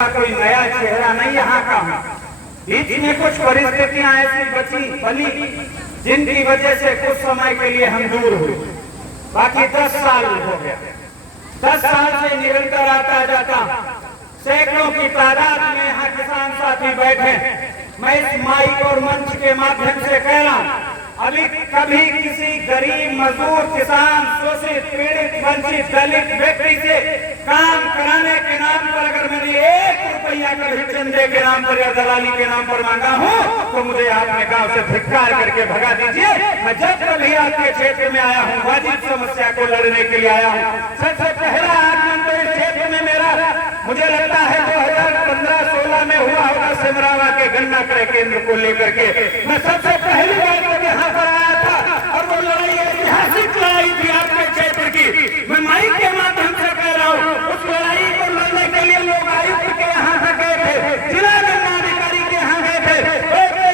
कोई नया चेहरा नहीं यहाँ का हूँ। बीच में कुछ परिस्थितियां ऐसी बनी जिनकी वजह से कुछ समय के लिए हम दूर हुए। बाकी 10 साल हो गया। 10 साल से निरंतर आता जाता, सैकड़ों की तादाद में यहाँ किसान साथी बैठे। मैं इस माइक और मंच के माध्यम से कह रहा हूँ, अभी कभी किसी गरीब मजदूर किसान शोषित पीड़ित वंचित दलित व्यक्ति से काम कराने के नाम पर अगर मैंने 1 रुपया कभी चंदे के नाम पर या दलाली के नाम पर मांगा हूँ तो मुझे आपने गांव से धिक्कार करके भगा दीजिए। मैं जब कभी आपके क्षेत्र में आया हूँ, वाजिब समस्या को लड़ने के लिए आया हूँ। सबसे पहला आगमन तो इस क्षेत्र में मेरा मुझे लगता है 2015-16 में हुआ होगा, सिमरावा के गन्ना क्रय केंद्र को लेकर के मैं सबसे पहली बार यहाँ पर आया था और वो लड़ाई ऐतिहासिक लड़ाई थी आपके क्षेत्र की। मैं माइक के माध्यम से कह रहा हूँ, उस लड़ाई को लड़ने के लिए लोग आयुक्त के यहाँ से गए थे, जिला दंडाधिकारी के यहाँ गए थे,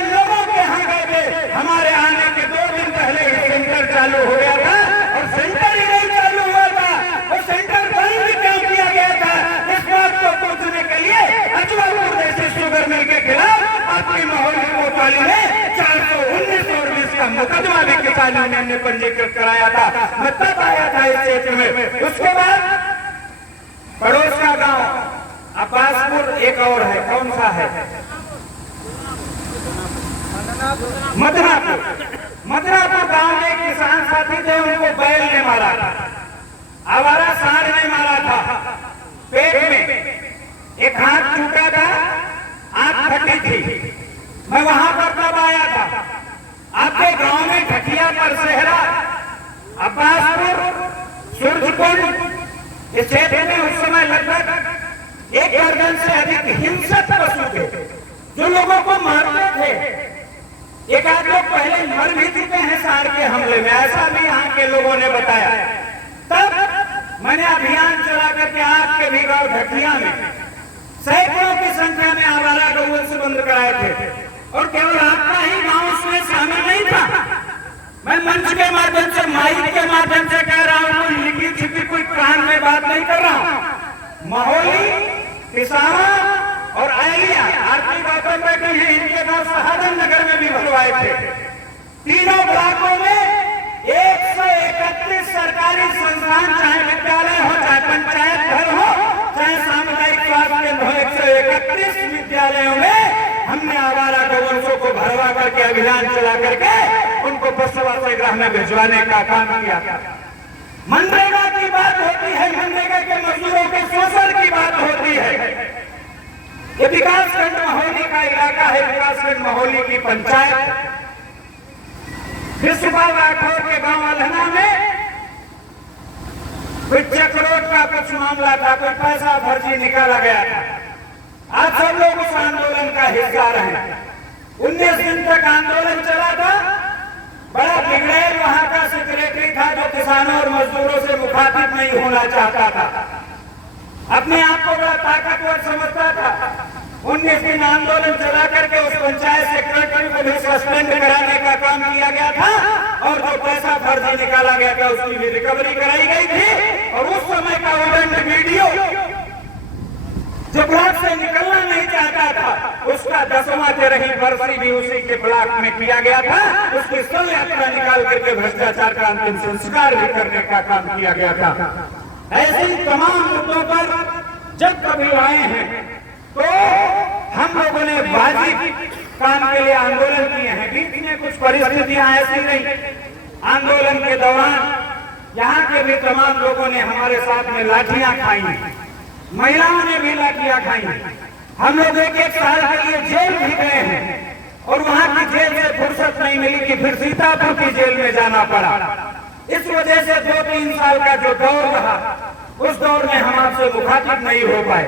लोगों के यहाँ गए थे। हमारे आने के 2 दिन पहले ही सेंटर चालू हो गया था और सेंटर ही नहीं चालू हुआ था, वो सेंटर बंद भी क्यों किया गया था? इस बात को पूछने के लिए अजवापुर जैसे शुगर मिल के खिलाफ आपकी माहौली कोतवाली ने 419 और 20 का मुकदमा भी किसान यूनियन ने पंजीकृत कराया था। मैं तब आया था इस क्षेत्र में। उसके बाद पड़ोस का गांव अब्बासपुर एक और है, कौन सा है? मदनापुर गांव में किसान साथी थे, उनको बैल ने मारा था, आवारा सांड ने मारा था, पेट में एक हाथ टूटा था, आंख फटी थी। मैं वहां पर कब आया था? आपके गांव में ठकिया पर सेहरा अब्बासपुर सूरजकुंड इस क्षेत्र में उस समय लगभग 1 दर्जन से अधिक हिंसक पशु थे जो लोगों को मारते थे। 1 आध लोग पहले मर भी चुके हैं सांड के हमले में, ऐसा भी यहाँ के लोगों ने बताया। तब मैंने अभियान चला करके आपके भी गांव ढकिया में सैकड़ों की संख्या में आवारा गौओं से बंद कराए थे और केवल आपका ही गांव उसमें शामिल नहीं था। मैं मंच के माध्यम से माइक के माध्यम से कह रहा हूं, कोई लिखी छिपी कोई कान में बात नहीं कर रहा हूं। माहौली किसाना और आयलिया आरती बातों में भी है, इनके गांव सहारन नगर में भी बुलवाए थे। तीनों ब्लॉकों में 131 सरकारी संस्थान, चाहे विद्यालय हो, चाहे पंचायत घर हो, चाहे सामुदायिक स्वास्थ्य केंद्र हो, 131 विद्यालयों में हमने आवारा गौवंशों को भरवा करके अभियान चला करके उनको पशुआ से ग्राम में भिजवाने का काम किया था। मनरेगा की बात होती है, मनरेगा के मजदूरों के शोषण की बात होती है। ये विकासखंड महोली का इलाका है, विकासखंड महोली की पंचायत विश्वपाल राठौर के गांव अलहना में कोई चक्रोट का कुछ मामला था, कोई पैसा फर्जी निकाला गया था। आज सब लोग उस आंदोलन का हिस्सा रहे। 19 दिन तक आंदोलन चला था। बड़ा बिगड़ेल वहां का सेक्रेटरी था जो किसानों और मजदूरों से मुखातिब नहीं होना चाहता था, अपने आप को बड़ा ताकतवर समझता था। 19 दिन आंदोलन चला करके उस पंचायत सेक्रेटरी को भी सस्पेंड कराने का काम किया गया था और जो पैसा फर्जी निकाला गया था उसकी भी रिकवरी कराई गई थी। और उस समय का उदंड वीडियो जो ब्लॉक से निकलना नहीं चाहता था, उसका 10वां तेरही बरसी भी उसी के ब्लॉक में किया गया था। उसकी स्थल यात्रा निकाल करके भ्रष्टाचार का अंतिम संस्कार भी करने का काम किया गया था। ऐसे तमाम मुद्दों पर जब कभी आए हैं तो हम लोगों ने वाजिब काम के लिए आंदोलन किए हैं। बीच में कुछ परिस्थितियां ऐसी नहीं, आंदोलन के दौरान यहाँ के भी तमाम लोगों ने हमारे साथ में लाठियां खाई, महिलाओं ने भी लाठियां खाई। हम लोग 1 साल के लिए जेल भी गए हैं और वहां की जेल से फुर्सत नहीं मिली कि फिर सीतापुर की जेल में जाना पड़ा। इस वजह से 2-3 साल का जो दौर रहा, उस दौर में हम आपसे मुखातिब नहीं हो पाए।